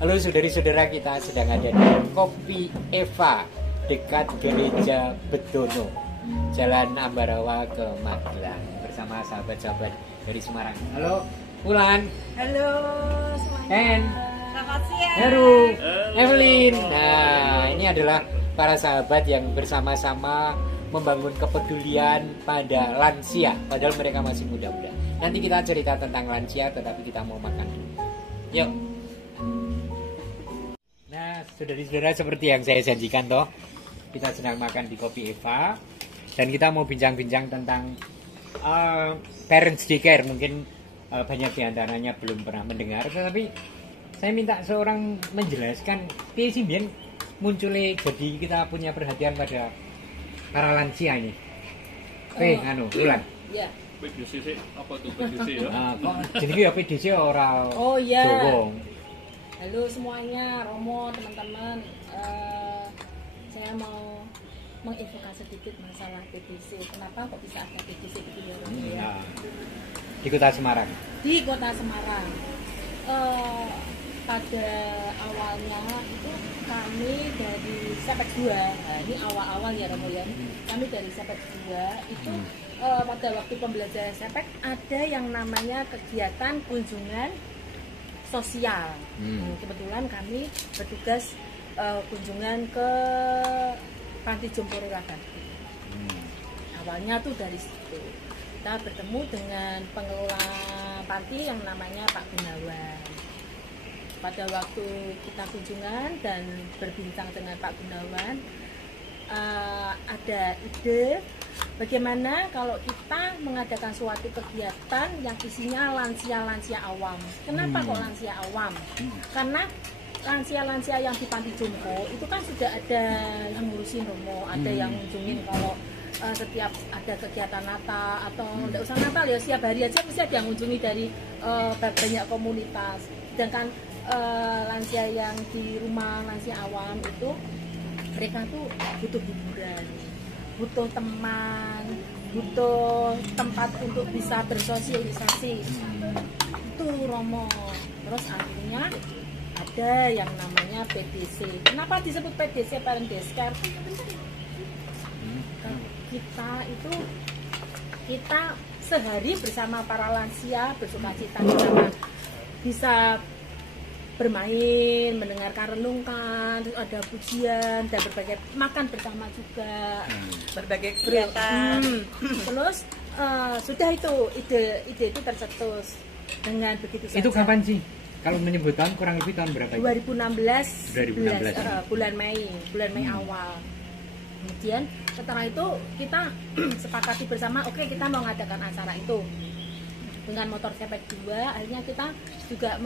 Halo saudari-saudara, kita sedang ada di Kopi Eva dekat Gereja Bedono, Jalan Ambarawa ke Magelang, bersama sahabat-sahabat dari Semarang. Halo Ulan. Halo semuanya. Hen. Selamat siang. Heru. Evelyn. Nah, ini adalah para sahabat yang bersama-sama membangun kepedulian pada lansia, padahal mereka masih muda-muda. Nanti kita cerita tentang lansia, tetapi kita mau makan dulu. Yuk. Nah, saudari-saudara, seperti yang saya janjikan toh, kita sedang makan di Kopi Eva dan kita mau bincang-bincang tentang parents daycare. Mungkin banyak di antaranya belum pernah mendengar, tetapi saya minta seorang menjelaskan sih biar munculnya jadi kita punya perhatian pada para lansia ini. Ulan. Ya. PDC sih, apa tuh PDC ya? Jadi ya PDC orang Oh iya. Jawa. Halo semuanya, Romo, teman-teman. Saya mau menginfokan sedikit masalah PDC. Kenapa kok bisa ada PDC di Romo ya? Di Kota Semarang. Di Kota Semarang. Pada awalnya itu kami dari Sepek 2. Nah, ini awal-awal ya Romo ya. Kami dari Sepek 2 itu pada waktu pembelajaran Sepek ada yang namanya kegiatan kunjungan sosial. Kebetulan kami bertugas kunjungan ke panti jompo bakti. Awalnya tuh dari situ kita bertemu dengan pengelola panti yang namanya Pak Gunawan. Pada waktu kita kunjungan dan berbincang dengan Pak Gunawan, ada ide bagaimana kalau kita mengadakan suatu kegiatan yang isinya lansia-lansia awam. Kenapa kok lansia awam? Karena lansia-lansia yang di panti jompo itu kan sudah ada yang ngurusin Romo, ada yang ngunjungin kalau setiap ada kegiatan Natal atau tidak usah Natal ya, setiap hari aja mesti ada yang ngunjungi dari banyak komunitas. Sedangkan lansia yang di rumah lansia awam itu mereka tuh butuh hiburan, butuh teman, butuh tempat untuk bisa bersosialisasi. Itu Romo. Terus akhirnya ada yang namanya PDC. Kenapa disebut PDC, Parent Daycare? Kita sehari bersama para lansia bersukacita bersama, bisa bermain, mendengarkan renungkan, terus ada pujian dan berbagai makan bersama juga, berbagai kegiatan. Terus sudah itu ide itu tercetus dengan begitu saja. Itu kapan sih? Kalau menyebut tahun kurang lebih tahun berapa? 2016. Bulan Mei awal. Kemudian setelah itu kita sepakati bersama, oke, kita mau mengadakan acara itu dengan motor Sepek 2. Akhirnya kita juga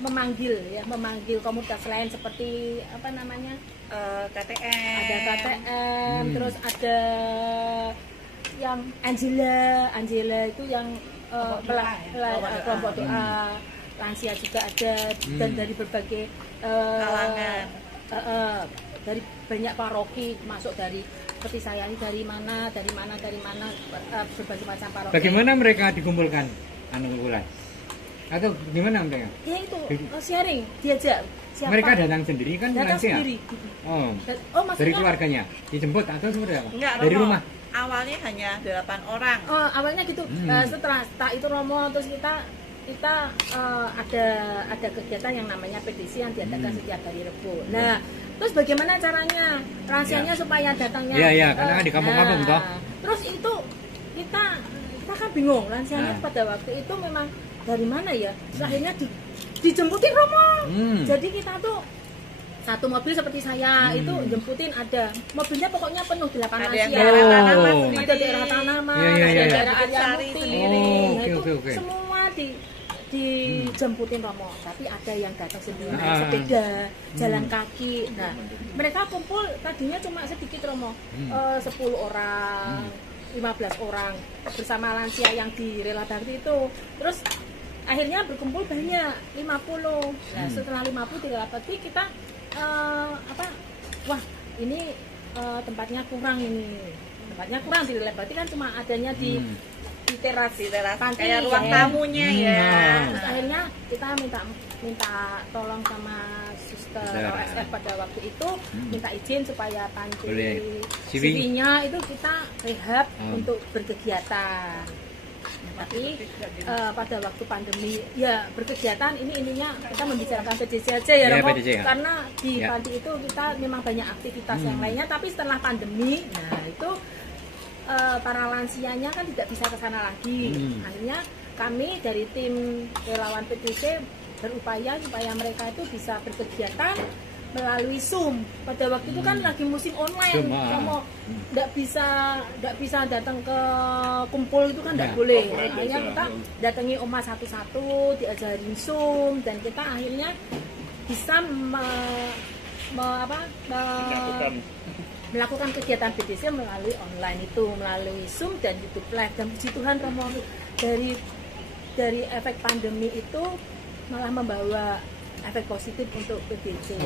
memanggil komunitas lain seperti apa namanya, KTM. Ada KTM, terus ada yang Angela itu yang kelompok doa, lansia juga ada, dan dari berbagai kalangan, dari banyak paroki, masuk dari seperti saya ini dari mana berbagai macam paroki. Bagaimana mereka dikumpulkan, Ulan? Atau gimana mereka? Ya itu sharing, diajak. Siapa? Mereka datang sendiri kan? Datang lansia? sendiri. Oh, Maksudnya dari keluarganya dijemput atau seperti apa? Enggak, dari Romo. rumah. Awalnya hanya 8 orang. Awalnya gitu. Setelah itu Romo, terus kita ada kegiatan yang namanya PDC yang diadakan setiap hari Rebo. Nah, terus bagaimana caranya lansianya supaya datangnya? Iya, karena kan di kampung-kampung toh. Terus itu kita kan bingung lansianya pada waktu itu memang dari mana ya? Terus akhirnya dijemputin Romo. Jadi kita tuh satu mobil seperti saya itu jemputin, ada mobilnya pokoknya penuh 8 lansia. Ada yang daerah tanaman Ada sendiri, daerah tanaman, Iya. ada daerah Bukit Arya Sari Mukti. sendiri. Nah, itu Oke. semua dijemputin Romo. Tapi ada yang datang sendiri naik sepeda, jalan kaki. Nah, mereka kumpul tadinya cuma sedikit Romo, 10 orang, 15 orang bersama lansia yang di Rela Bakti itu. Terus akhirnya berkumpul banyak 50. Nah, setelah 50 di Rela Bakti kita wah ini tempatnya kurang di Rela Bakti kan cuma adanya di di teras panti kayak ruang ya. tamunya ya. Terus akhirnya kita minta tolong sama suster OSF pada waktu itu, minta izin supaya panti Boleh. CV-nya itu kita rehab untuk berkegiatan. Tapi pada waktu pandemi ya berkegiatan ini intinya kita membicarakan PDC aja ya, Romo. PDC, ya. Karena di panti itu kita memang banyak aktivitas yang lainnya, tapi setelah pandemi, nah itu para lansianya kan tidak bisa ke sana lagi. Akhirnya kami dari tim relawan PDC berupaya supaya mereka itu bisa berkegiatan melalui Zoom. Pada waktu itu kan lagi musim online, kamu nggak bisa datang ke kumpul itu kan nggak boleh. Akhirnya kita datangi oma satu-satu, diajarin Zoom, dan kita akhirnya bisa melakukan kegiatan BDC melalui online itu, melalui Zoom dan YouTube Live. Dan puji Tuhan, Romo, dari efek pandemi itu malah membawa efek positif untuk PDC.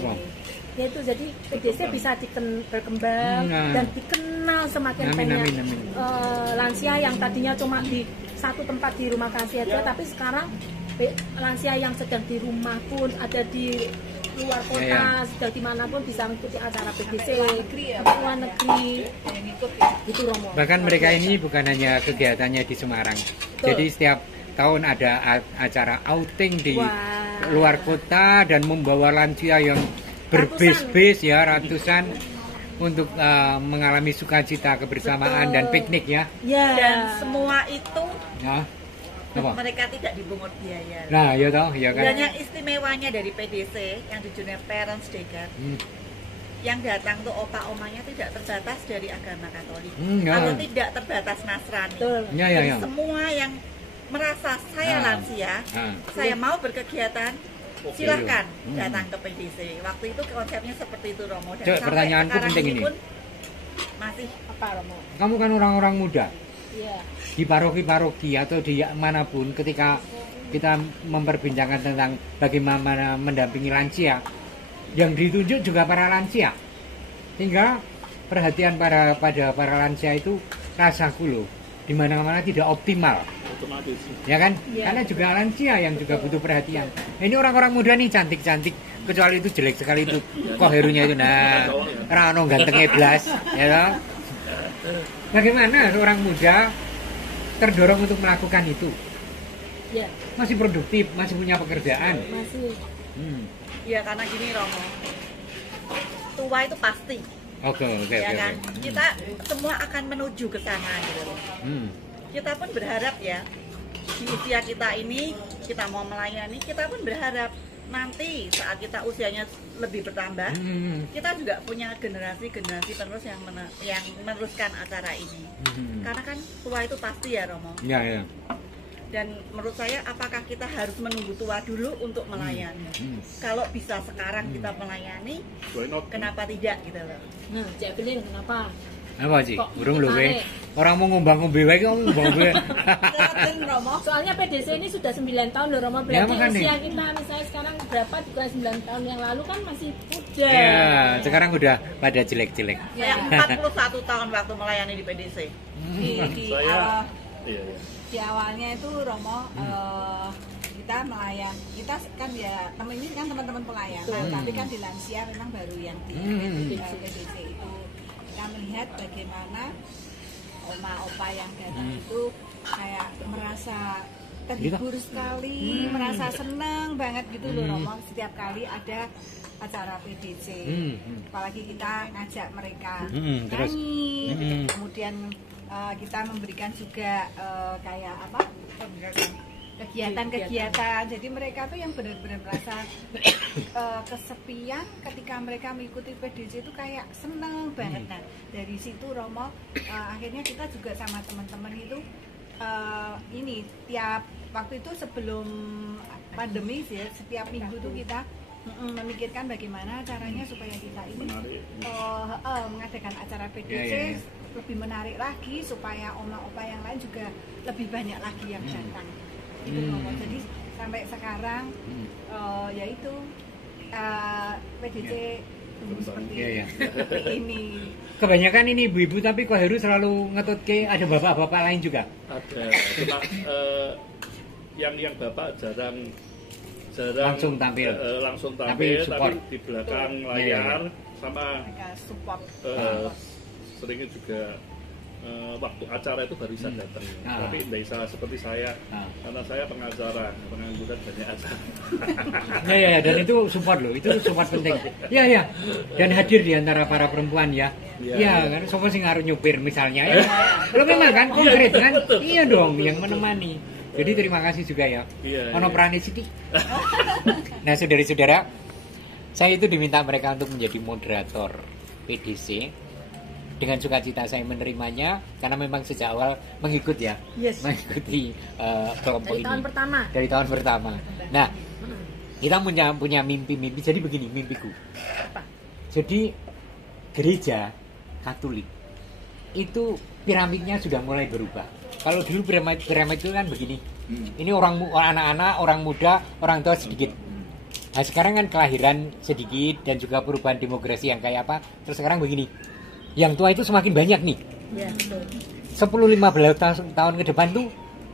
Yaitu jadi PDC bisa berkembang dan dikenal semakin banyak lansia yang tadinya cuma di satu tempat di rumah kasih aja, tapi sekarang lansia yang sedang di rumah pun, ada di luar kota, sudah dimanapun bisa mengikuti acara PDC, luar negeri, gitu Romo. Bahkan mereka ini bukan hanya kegiatannya di Semarang. Jadi setiap tahun ada acara outing di luar kota dan membawa lansia yang berbis-bis ya, ratusan untuk mengalami sukacita kebersamaan dan piknik ya. Dan semua itu Apa? mereka tidak dipungut biaya. Nah, ya toh, ya kan. Dan yang istimewanya dari PDC yang judulnya Parents Daycare, yang datang tuh opa-omanya tidak terbatas dari agama Katolik atau tidak terbatas Nasrani. Ya. Semua yang merasa saya lansia, saya mau berkegiatan, silahkan datang ke PDC. Waktu itu konsepnya seperti itu, Romo. Dan sampai pertanyaanku sekarang penting ini ini. pun masih Apa, Romo? Kamu kan orang-orang muda. Iya. Di paroki-paroki atau di manapun, ketika kita memperbincangkan tentang bagaimana mendampingi lansia, yang ditunjuk juga para lansia, hingga perhatian pada para lansia itu rasaku loh di mana-mana tidak optimal, Otomatis. ya kan? Karena juga lansia yang juga butuh perhatian. Ini orang-orang muda nih cantik-cantik, kecuali itu jelek sekali itu koherunya itu, nah rano gantengnya blas, ya toh? Bagaimana seorang muda terdorong untuk melakukan itu? Ya, Masih produktif, masih punya pekerjaan. masih. ya karena gini, Romo. Tua itu pasti. Oke. Ya kan? Kita semua akan menuju ke sana gitu loh. Kita pun berharap ya, di usia kita ini kita mau melayani, kita pun berharap nanti saat kita usianya lebih bertambah, kita juga punya generasi-generasi penerus yang meneruskan acara ini. Karena kan tua itu pasti ya, Romo. Ya. Dan menurut saya, apakah kita harus menunggu tua dulu untuk melayani? Kalau bisa sekarang kita melayani, Why not? kenapa tidak gitu loh? Nah, Cek Beling kenapa? Apa sih? Kok Burung lho tertarik? we. Orang mau ngombe wae kok ngombe. Silakan, Romo. Soalnya PDC ini sudah 9 tahun loh, Romo. Ya, Berarti makanya. usia kita misalnya sekarang berapa? Bukan 9 tahun yang lalu kan masih muda. Ya, sekarang udah pada jelek-jelek. Saya 41 tahun waktu melayani di PDC. Saya Di awalnya itu Romo kita melayan, kita kan ya ini kan teman-teman pelayanan, tapi kan di lansia memang baru yang di PDC itu kita melihat bagaimana oma-opa yang datang itu kayak merasa terhibur sekali, merasa senang banget gitu loh, Romo. Setiap kali ada acara PDC, apalagi kita ngajak mereka Terus? nyanyi, kemudian kita memberikan juga kayak apa kegiatan-kegiatan. Jadi mereka tuh yang benar-benar merasa kesepian ketika mereka mengikuti PDC itu kayak seneng banget. Nah dari situ, Romo, akhirnya kita juga sama teman-teman itu ini tiap waktu itu sebelum pandemi sih, setiap minggu tuh kita memikirkan bagaimana caranya supaya kita ini mengadakan acara PDC lebih menarik lagi, supaya oma-opa yang lain juga lebih banyak lagi yang datang. Itu Romo. Jadi sampai sekarang yaitu PDC seperti ini. kebanyakan ini ibu-ibu, tapi kok Heru selalu ngetut ke ada bapak-bapak lain juga. Ada, cuma yang bapak jarang Langsung tampil. langsung Tapi tampil, support. tapi di belakang Iya, layar sama mereka support. seringnya juga waktu acara itu baru bisa datang. Ah. Tapi tidak bisa seperti saya, Ah. karena saya pengacara, pengangguran banyak acara. Ya, dan itu support loh, itu support penting. Ya, dan hadir di antara para perempuan ya. Iya, Iya, kan sopo sing ngaruh nyupir misalnya ya. Lo memang kan konkret kan? Iya dong, yang menemani. Jadi terima kasih juga ya. Iya, Ono iya. Prane Siti. Nah, saudara-saudara, saya itu diminta mereka untuk menjadi moderator PDC. Dengan sukacita saya menerimanya karena memang sejak awal mengikut ya, Yes. mengikuti kelompok Dari ini tahun pertama. dari tahun pertama. Nah, kita punya mimpi-mimpi. Jadi begini mimpiku. Apa? Jadi gereja Katolik itu piramidnya sudah mulai berubah. Kalau dulu piramid itu kan begini. Ini anak-anak, orang muda, orang tua sedikit. Nah sekarang kan kelahiran sedikit dan juga perubahan demografi yang kayak apa. Terus sekarang begini. Yang tua itu semakin banyak nih. Ya, betul. 10-15 tahun ke depan tuh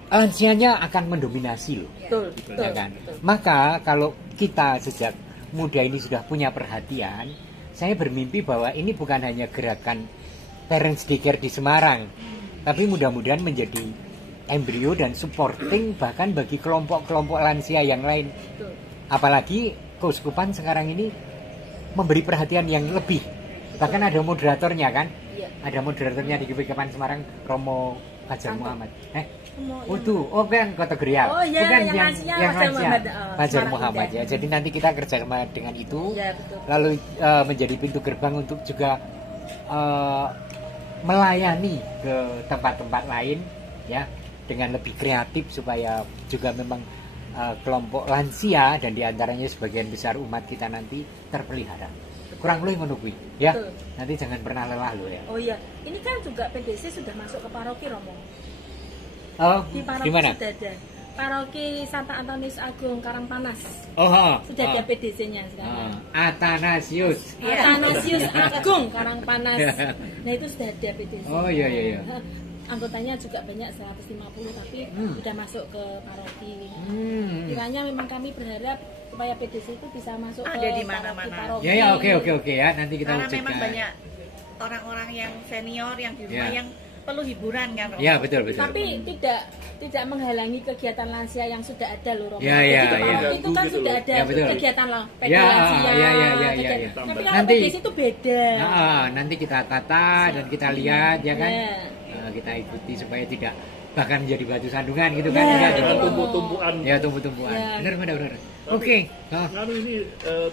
lansianya akan mendominasi loh. Betul, betul. Ya kan? betul. Maka kalau kita sejak muda ini sudah punya perhatian, saya bermimpi bahwa ini bukan hanya gerakan Parents Daycare di Semarang, tapi mudah-mudahan menjadi embrio dan supporting bahkan bagi kelompok-kelompok lansia yang lain. Betul. Apalagi keuskupan sekarang ini memberi perhatian yang lebih. Bahkan ada moderatornya kan? Iya. Ada moderatornya di Keuskupan Semarang, Romo Fajar Santo. Muhammad. Semua Oh yang- tuh, oh kan Kota Gerial. Oh iya, bukan yang lansia Fajar Muhammad, Fajar Semarang Muhammad Indah. ya. Jadi nanti kita kerjasama dengan itu, Ya, betul. lalu menjadi pintu gerbang untuk juga melayani ke tempat-tempat lain, ya, dengan lebih kreatif supaya juga memang kelompok lansia dan diantaranya sebagian besar umat kita nanti terpelihara. Kurang lebih ngono kuwi, ya. Betul. Nanti jangan pernah lelah lo ya. Oh iya, ini kan juga PDC sudah masuk ke paroki Romo. Oh, Di paroki gimana? sudah ada. Paroki Santa Antonius Agung Karangpanas. Oh, Sudah ada PDC-nya sekarang. Athanasius. Athanasius Agung Karangpanas. Nah, itu sudah ada PDC. Oh, iya. Anggotanya juga banyak 150 tapi sudah masuk ke paroki. Kiranya memang kami berharap supaya PDC itu bisa masuk Ada ke di mana-mana. paroki. Ya, oke ya. Nanti kita Karena wujudkan. memang banyak orang-orang yang senior yang di rumah Ya. yang perlu hiburan kan, Romo? Ya, betul. Tapi tidak menghalangi kegiatan lansia yang sudah ada loh, Romo. Ya, Jadi ya, di paroki ya. itu kan Gitu sudah loh. ada Ya, betul. kegiatan lah, PD Ya, lansia. ya. kegiatan- Tapi kalau Nanti- PDC itu beda. Nah, nanti kita tata dan kita lihat ya kan. Ya. Kita ikuti supaya tidak bahkan menjadi batu sandungan gitu kan. Ya, Enggak Dengan dong. tumbuh-tumbuhan. Ya, tumbuh-tumbuhan. Ya. Benar. Oke. Oh. Lalu ini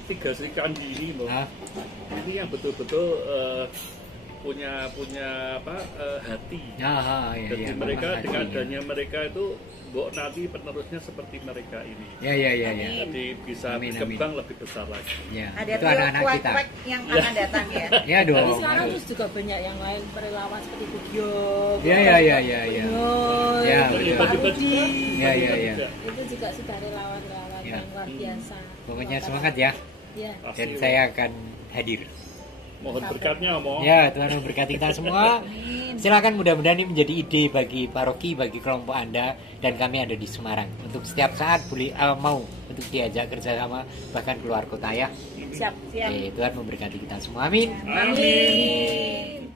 3 Sri Kandi ini loh. Ah, Ini yang betul-betul punya hati. ya. Jadi Memang mereka hati. dengan adanya mereka itu nanti penerusnya seperti mereka ini. Ya. Jadi bisa Amin. berkembang lebih besar lagi. Ya, Ada itu anak-anak kita. kuek-kuek yang akan datang ya. Ya Tapi dong. sekarang terus juga banyak yang lain relawan seperti Budyo. Ya. Ya, betul. Pak Rudi. Ya. Itu juga sudah relawan-relawan Ya. yang luar biasa. Pokoknya semangat ya. Ya. Dan saya akan hadir. Mohon berkatnya, Om. Ya, Tuhan memberkati kita semua. Silakan, mudah-mudahan ini menjadi ide bagi paroki, bagi kelompok Anda, dan kami ada di Semarang. Untuk setiap saat boleh mau untuk diajak kerjasama bahkan keluar kota ya. Siap. Tuhan memberkati kita semua. Amin. Amin.